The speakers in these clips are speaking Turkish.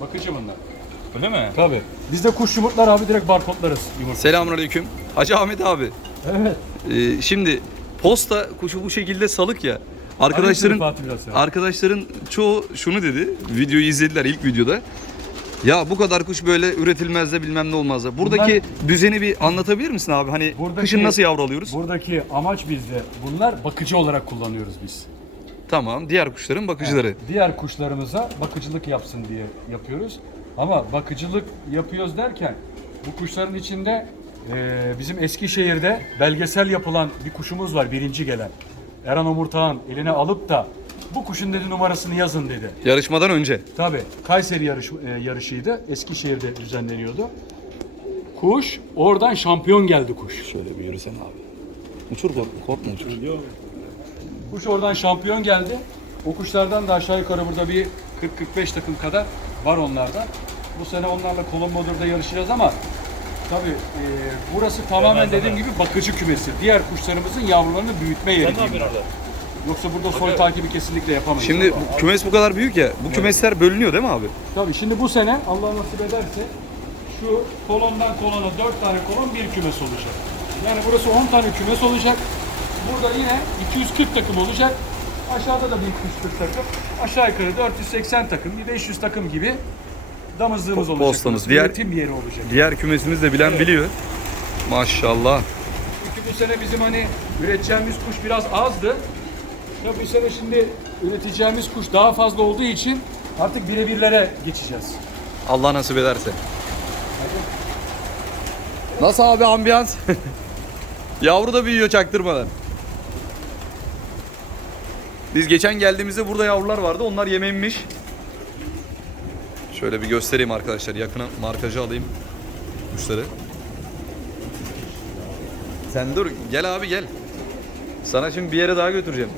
Bakıcı bunlar. Öyle mi? Tabii. Bizde kuş yumurtlar abi direkt barkodlarız yumurta. Selamünaleyküm. Hacı Ahmet abi. Evet. Ee, şimdi posta kuşu bu şekilde salık ya. Arkadaşların Fatih biraz ya. arkadaşların çoğu şunu dedi. Videoyu izlediler ilk videoda. Ya bu kadar kuş böyle üretilmez de bilmem ne olmaz da. Buradaki düzeni bir anlatabilir misin abi? Hani Buradaki- kışın nasıl yavru alıyoruz? Buradaki amaç bizde bunlar bakıcı olarak kullanıyoruz biz. Tamam. Diğer kuşların bakıcıları. Diğer kuşlarımıza bakıcılık yapsın diye yapıyoruz. Ama bakıcılık yapıyoruz derken bu kuşların içinde e, bizim Eskişehir'de belgesel yapılan bir kuşumuz var birinci gelen. Erhan Omurtağ'ın eline alıp da bu kuşun dedi numarasını yazın dedi. Yarışmadan önce. Tabi Kayseri yarış, e, yarışıydı. Eskişehir'de düzenleniyordu. Kuş oradan şampiyon geldi kuş. Şöyle bir yürüsen abi. Uçur korkma, korkma uçur. Kuş oradan şampiyon geldi. O kuşlardan da aşağı yukarı burada bir 40-45 takım kadar var onlarda. Bu sene onlarla Kolombo'da yarışacağız ama tabi burası tamamen dediğim gibi bakıcı kümesi. Diğer kuşlarımızın yavrularını büyütme yeri diyeyim ben. Yoksa burada soy takibi kesinlikle yapamayız. Şimdi bu kümes bu kadar büyük ya. Bu kümesler bölünüyor değil mi abi? Tabii şimdi bu sene Allah nasip ederse şu kolondan kolona 4 tane kolon bir kümes olacak. Yani burası 10 tane kümes olacak. Burada yine 240 takım olacak. Aşağıda da bir 240 takım. Aşağı yukarı 480 takım, bir 500 takım gibi damızlığımız olacak. postamız. Diğer- Üretim yeri olacak. Diğer kümesimiz de bilen biliyor. Maşallah. Çünkü bu sene bizim hani üreteceğimiz kuş biraz azdı. Ya bu sene şimdi üreteceğimiz kuş daha fazla olduğu için artık birebirlere geçeceğiz. Allah nasip ederse. Nasıl abi ambiyans? Yavru da büyüyor çaktırmadan. Biz geçen geldiğimizde burada yavrular vardı. Onlar yememiş. Şöyle bir göstereyim arkadaşlar. Yakına markajı alayım kuşları. Sen dur. Gel abi gel. Sana şimdi bir yere daha götüreceğim.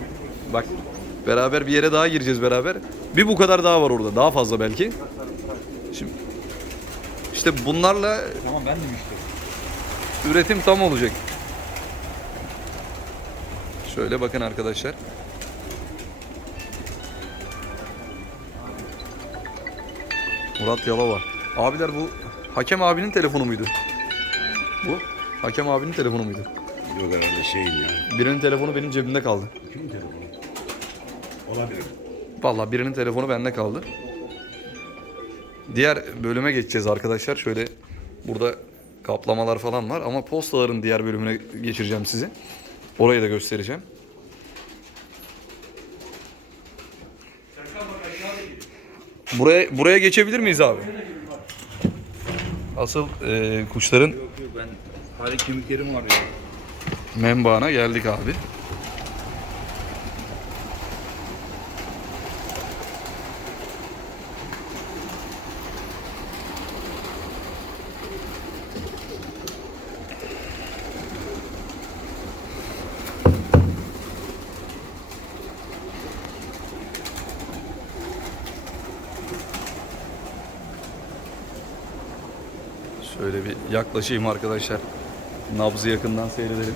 Bak. Beraber bir yere daha gireceğiz beraber. Bir bu kadar daha var orada. Daha fazla belki. Şimdi işte bunlarla Tamam ben de müşteri. üretim tam olacak. Şöyle bakın arkadaşlar. Murat Yalova. Abiler bu Hakem abinin telefonu muydu? Bu Hakem abinin telefonu muydu? Yok herhalde şeyin ya. Birinin telefonu benim cebimde kaldı. Kimin telefonu? Olabilir. Vallahi birinin telefonu bende kaldı. Diğer bölüme geçeceğiz arkadaşlar. Şöyle burada kaplamalar falan var ama postaların diğer bölümüne geçireceğim sizi. Orayı da göstereceğim. Buraya buraya geçebilir miyiz abi? Asıl e, kuşların Yok yok ben hali kemiklerim var ya. menbaına geldik abi. Şöyle bir yaklaşayım arkadaşlar. Nabzı yakından seyredelim.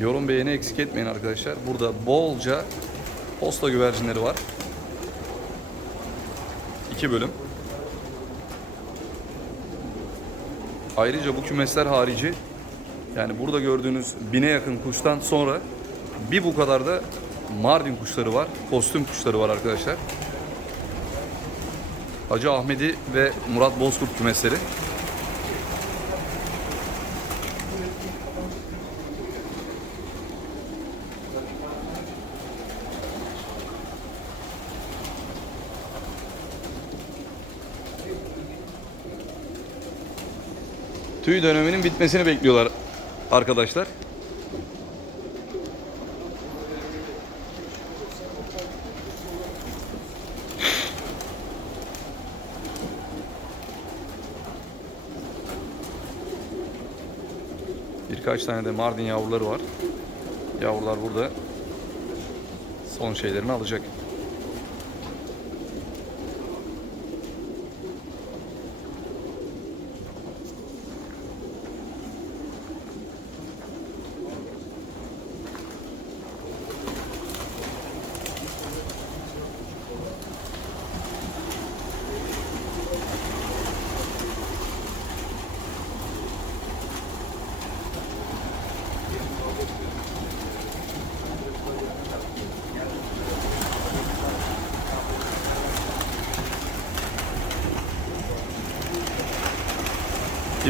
Yorum beğeni eksik etmeyin arkadaşlar. Burada bolca posta güvercinleri var. İki bölüm. Ayrıca bu kümesler harici yani burada gördüğünüz bine yakın kuştan sonra bir bu kadar da Mardin kuşları var. Kostüm kuşları var arkadaşlar. Hacı Ahmedi ve Murat Bozkurt kümesleri. Tüy döneminin bitmesini bekliyorlar arkadaşlar. Birkaç tane de Mardin yavruları var. Yavrular burada son şeylerini alacak.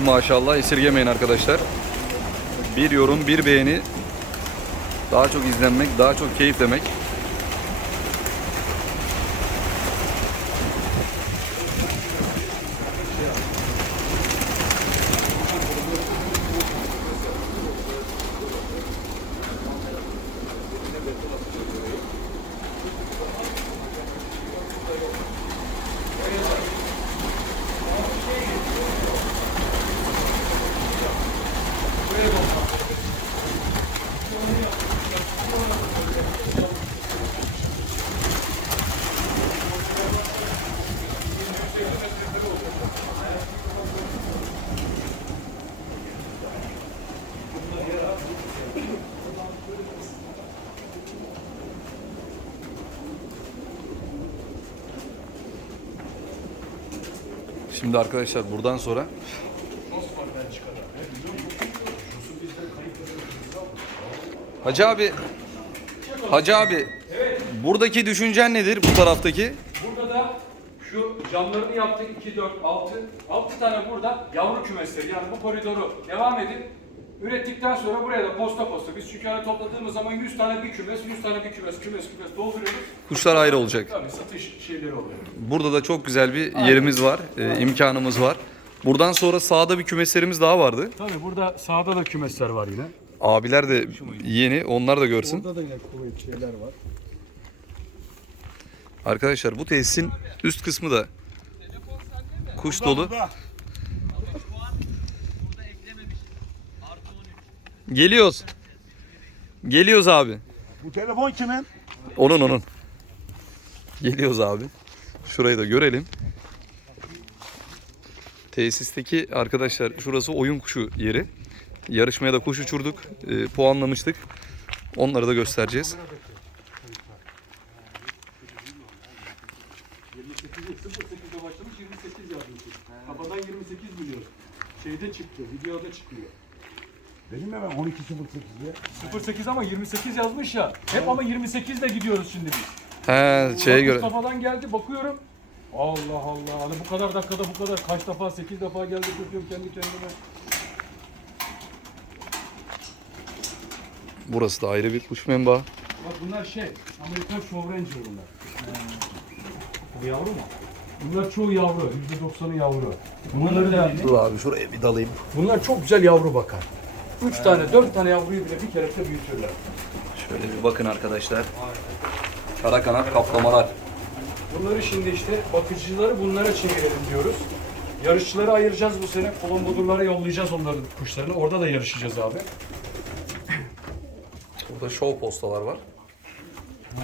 Maşallah esirgemeyin arkadaşlar. Bir yorum, bir beğeni. Daha çok izlenmek, daha çok keyif demek. Şimdi arkadaşlar buradan sonra Hacı abi Hacı abi Buradaki düşüncen nedir bu taraftaki? Burada da şu camlarını yaptık 2, 4, 6. 6 tane burada yavru kümesleri. Yani bu koridoru devam edip ürettikten sonra buraya da posta posta. Biz çünkü hani topladığımız zaman 100 tane bir kümes, 100 tane bir kümes, kümes kümes dolduruyoruz. Kuşlar ayrı olacak. Tabii satış şeyleri oluyor. Burada da çok güzel bir yerimiz var, e, imkanımız var. Buradan sonra sağda bir kümeslerimiz daha vardı. Tabii burada sağda da kümesler var yine. Abiler de yeni, onlar da görsün. Burada da yine kuvvet şeyler var. Arkadaşlar bu tesisin üst kısmı da kuş dolu. Geliyoruz. Geliyoruz abi. Bu telefon kimin? Onun onun. Geliyoruz abi. Şurayı da görelim. Tesisteki arkadaşlar şurası oyun kuşu yeri. Yarışmaya da kuş uçurduk. e, puanlamıştık. Onları da göstereceğiz. 08'de başlamış 28 yazmış. Kafadan 28 biliyoruz. Şeyde çıktı, videoda çıkıyor. Dedim ya ben 12.08'de. 08 ama 28 yazmış ya. Hep ama 28 de gidiyoruz şimdi biz. He şeye Bak göre. Mustafa'dan geldi bakıyorum. Allah Allah. Hani bu kadar dakikada bu kadar kaç defa 8 defa geldi bakıyorum kendi kendime. Burası da ayrı bir kuş menbaı. Bak bunlar şey Amerikan Show Ranger bunlar. Bu yavru mu? Bunlar çoğu yavru. %90'ı yavru. Bunları da Dur abi şuraya bir dalayım. Bunlar çok güzel yavru bakar. 3 tane, 4 tane yavruyu bile bir kere büyütürler. Şöyle bir bakın arkadaşlar. Kara kanat kaplamalar. Bunları şimdi işte bakıcıları bunlara çevirelim diyoruz. Yarışçıları ayıracağız bu sene. Kolombodurlara yollayacağız onların kuşlarını. Orada da yarışacağız abi. Burada show postalar var.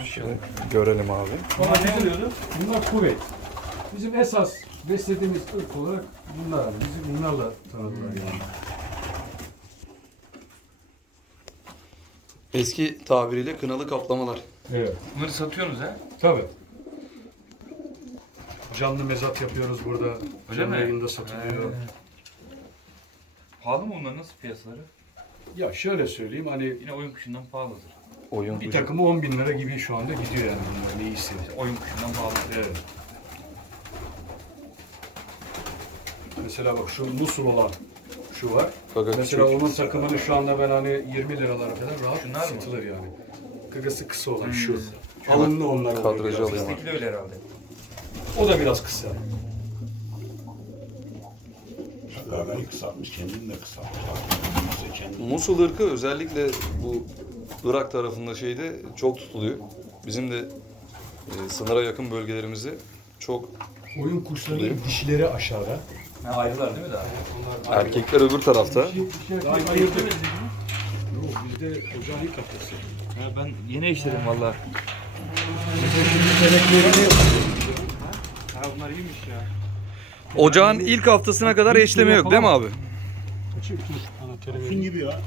Şöyle görelim abi. Sonra ne oluyordu? Bunlar kuvvet. Bizim esas beslediğimiz ırk olarak bunlar. Bizi bunlarla tanıdılar yani. Eski tabiriyle kınalı kaplamalar. Evet. Bunları satıyorsunuz ha? Tabii. Canlı mezat yapıyoruz burada. Öyle Canlı mi? yayında satılıyor. Pahalı mı onların nasıl piyasaları? Ya şöyle söyleyeyim hani Yine oyun kuşundan pahalıdır. Oyun bir kuşu. takımı 10 bin lira gibi şu anda gidiyor yani bunların iyisi. Oyun kuşundan pahalıdır. Evet. Mesela bak şu Musul olan şu var. Gaga Mesela küçük. onun takımını şu anda ben hani 20 liralara kadar rahat Şunlar mı? satılır yani. Gagası kısa olan şu. Alınlı onlar. oluyor Kadrajı biraz. alayım. Üstteki de öyle herhalde. O da biraz kısa. Kısaltmış, kendini de kısaltmış. Kendini- Musul ırkı özellikle bu Irak tarafında şeyde çok tutuluyor. Bizim de e, sınıra yakın bölgelerimizde çok Oyun kuşlarının dişileri aşağıda. Ha, ayrılar değil mi daha? erkekler öbür tarafta. Daha ayırdık. Yok bizde ocağın ilk haftası. Ha, ben yeni işledim valla. Ha bunlar iyiymiş ya. Ocağın ilk haftasına kadar eşleme yok değil mi abi? Açık dur. Ana Fin gibi ya.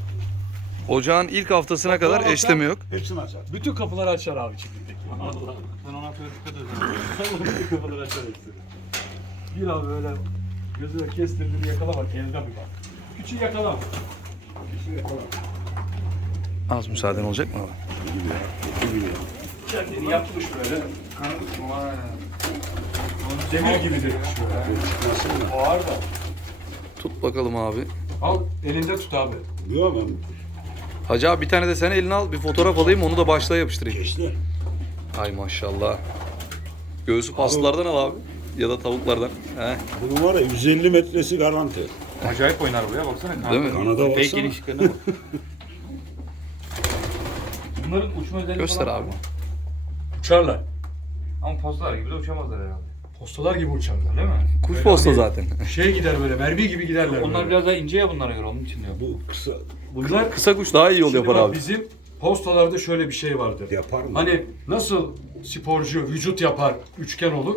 Ocağın ilk haftasına kadar eşleme yok. Hepsini açar. Bütün kapıları açar abi çiftlikteki. Allah. Ben ona böyle dikkat ediyorum. Bütün kapıları açar hepsini. Bir abi böyle gözüne kestirdiğini yakala bak elde bir bak. Küçüğü yakala. Küçüğü yakala. Az müsaaden olacak mı abi? Gibi gibi ya. Kendini yapmış böyle. Demir gibidir kuş böyle. Nasıl mı? Ağır da. Tut bakalım abi. Al elinde tut abi. Yok ben Hacı abi bir tane de sen eline al bir fotoğraf alayım onu da başlığa yapıştırayım. geçti. Ay maşallah. Göğsü paslılardan al abi. Ya da tavuklardan. He. Bunun var ya 150 metresi garanti. Acayip oynar bu ya baksana. Değil mi? Kanada Fake baksana. genişliklerine bak. Bunların uçma özelliği Göster falan var abi. mı? Uçarlar. Ama postalar gibi de uçamazlar herhalde. Postalar gibi uçarlar. Değil mi? Kuş posta hani zaten. Şey gider böyle mermi gibi giderler. Onlar böyle. biraz daha ince ya bunlara göre onun için diyor. Bu kısa Bunlar Kısa kuş daha iyi yol Şimdi yapar bak abi. Bizim postalarda şöyle bir şey vardır. yapar mı? Hani nasıl sporcu vücut yapar, üçgen olur.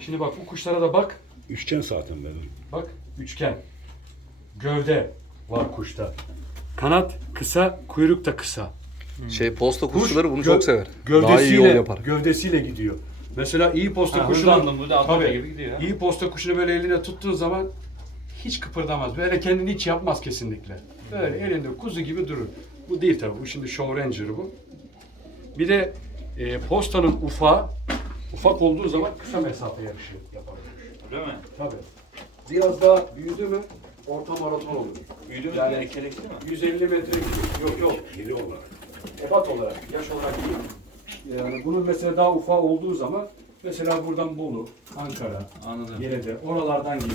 Şimdi bak bu kuşlara da bak. Üçgen zaten benim. Bak üçgen. Gövde var kuşta. Kanat kısa, kuyruk da kısa. Şey posta Kuş kuşçuları bunu çok sever. Daha iyi Gövdesiyle, yol yapar. gövdesiyle gidiyor. Mesela iyi posta Ha, kuşunu hızlandım, bu da atmaca Tabii, gibi gidiyor ya. İyi posta kuşunu böyle eline tuttuğun zaman hiç kıpırdamaz. Böyle kendini hiç yapmaz kesinlikle. Böyle elinde kuzu gibi durur. Bu değil tabii. Bu şimdi Show Ranger bu. Bir de e, postanın ufağı ufak olduğu zaman kısa mesafe yarışı yapar. Öyle mi? Tabii. Biraz daha büyüdü mü orta maraton olur. Büyüdü mü? Yani- Yani mi? 150 metre gidiyor. Yok yok. Kili olarak. Ebat olarak, yaş olarak değil. Yani bunun mesela daha ufağı olduğu zaman mesela buradan Bolu, Ankara, Anladım. Oralardan gelir.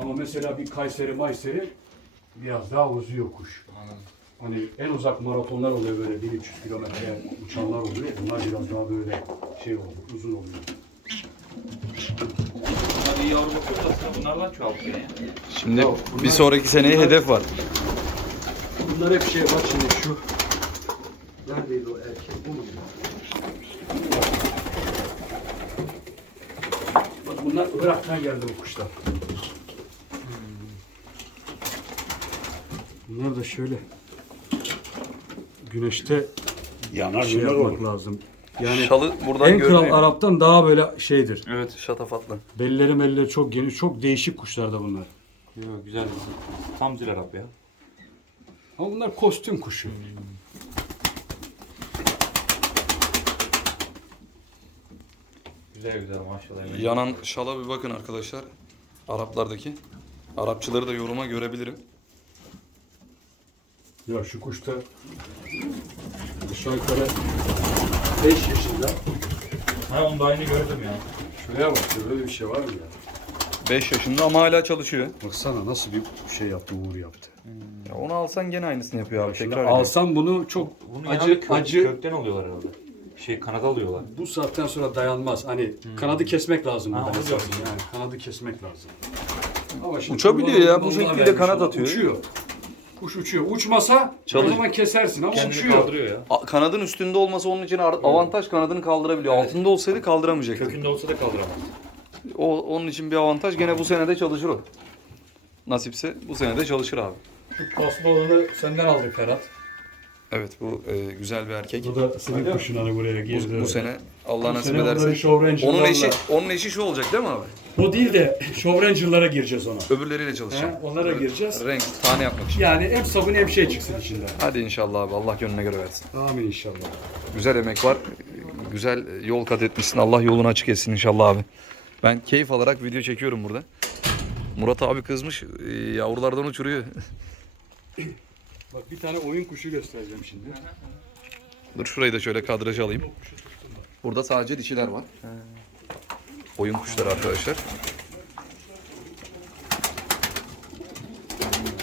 Ama mesela bir Kayseri, Mayseri biraz daha uzuyor kuş. Anladım. Hani en uzak maratonlar oluyor böyle 1300 kilometre uçanlar oluyor. Bunlar biraz daha böyle şey oluyor, uzun oluyor. İyi yavru bunlardan çoğaltıyor ya. Şimdi Yok, bunlar- bir sonraki seneye bunlar- hedef var. Bunlar hep şey bak şimdi şu. Neredeydi o erkek bu mu? Bak bunlar Irak'tan geldi bu kuşlar. Bunlar da şöyle güneşte Yanar şey yanar yapmak olur. lazım. Yani Şalı buradan en kral görünüyor. Arap'tan daha böyle şeydir. Evet. Şatafatlı. Belleri melleri çok geniş, çok değişik kuşlar da bunlar. Yok güzel. Tam zil Arap ya. Ama bunlar kostüm kuşu. Güzel güzel maşallah. Yanan şala bir bakın arkadaşlar. Araplardaki. Arapçıları da yoruma görebilirim. Ya şu kuş da aşağı yukarı 5 yaşında. Ha onu da aynı gördüm ya. Şuraya bak, böyle bir şey var mı ya? 5 yaşında ama hala çalışıyor. Baksana nasıl bir şey yaptı, uğur yaptı. Ya onu alsan gene aynısını yapıyor abi. Şimdi Tekrar ediyor. alsam bunu çok Bunu acı acı, kök, acı kökten alıyorlar herhalde. Şey kanada alıyorlar. bu saatten sonra dayanmaz. Hani kanadı kesmek lazım Ha, burada onu esas. diyorum. Yani kanadı kesmek lazım. Ama şimdi Uçabiliyor ya, bu şekilde kanat atıyor. Uçuyor. Kuş uçuyor. Uçmasa Çalış- o zaman kesersin ama Kendini uçuyor. kaldırıyor ya. A- Kanadın üstünde olması onun için ar- avantaj kanadını kaldırabiliyor. Altında olsaydı kaldıramayacaktı. Kökünde olsa da kaldıramaz. O onun için bir avantaj. Gene bu senede çalışır o. Nasipse bu senede çalışır abi. Şu paslı olanı senden aldık Ferhat. Evet bu e, güzel bir erkek. Bu da senin kuşun hani buraya girdi. Bu, bu sene Allah Bu nasip sene ederse. Onun eşi onun eşi şu olacak değil mi abi? O değil de Show Ranger'lara gireceğiz ona. Öbürleriyle çalışacak. He, onlara gireceğiz. Renk tane yapmak için. Yani hem sabun hem şey çıksın içinden. Hadi inşallah abi Allah gönlüne göre versin. Amin inşallah. Güzel emek var. Güzel yol kat etmişsin. Allah yolunu açık etsin inşallah abi. Ben keyif alarak video çekiyorum burada. Murat abi kızmış. e, Yavrulardan uçuruyor. Bak bir tane oyun kuşu göstereceğim şimdi. Dur şurayı da şöyle kadraja alayım. Burada sadece dişiler var. Oyun kuşları arkadaşlar.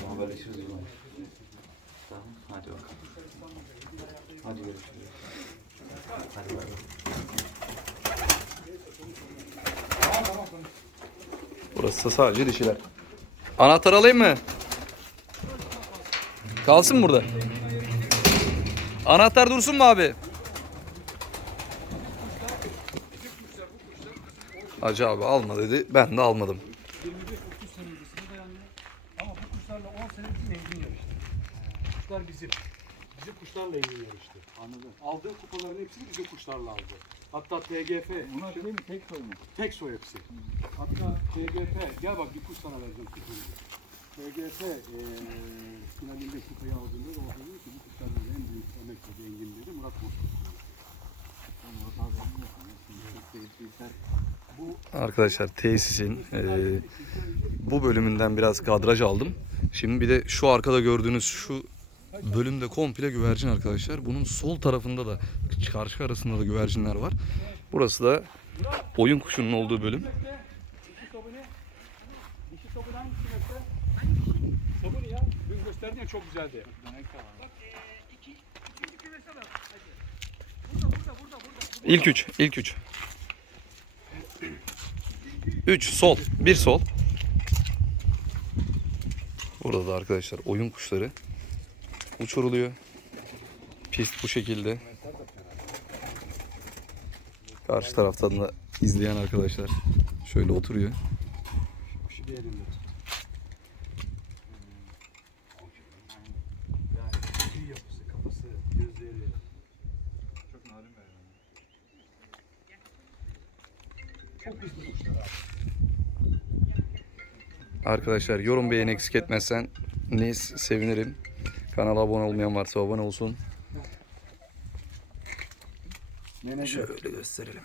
Haberleşiriz. Burası da sadece dişiler. Anahtar alayım mı? Kalsın burada? Anahtar dursun mu abi? Hacı abi alma dedi. Ben de almadım. 25-30 sene öncesine dayanıyor. Ama bu kuşlarla 10 sene bizim engin yarıştı. Kuşlar bizim. Bizim kuşlarla engin yarıştı. Anladım. Aldığı kupaların hepsini bizim kuşlarla aldı. Hatta TGF. Bunlar şey mi? Tek soy mu? Tek soy hepsi. Hatta TGF. Gel bak bir kuş sana vereceğim. Kupayı. TGF eee finalinde kupayı aldığında da o dedi ki bu kuşların en büyük emek dedi engin dedi. Murat Bozkurt. Murat abi Bu Arkadaşlar tesisin e, bu bölümünden biraz kadraj aldım. Şimdi bir de şu arkada gördüğünüz şu bölümde komple güvercin arkadaşlar. Bunun sol tarafında da karşı arasında da güvercinler var. Burası da oyun kuşunun olduğu bölüm. Dün gösterdin ya çok güzeldi. İlk üç, ilk üç. Üç sol, bir sol. Burada da arkadaşlar oyun kuşları uçuruluyor. Pist bu şekilde. Karşı taraftan da izleyen arkadaşlar şöyle oturuyor. Kuşu bir elimde tut. Yani tüy yapısı, kafası, gözleri. Çok narin bir hayvan. Çok hızlı kuşlar abi. Arkadaşlar yorum beğeni eksik etmezsen ne sevinirim. Kanala abone olmayan varsa abone olsun. Şöyle gösterelim.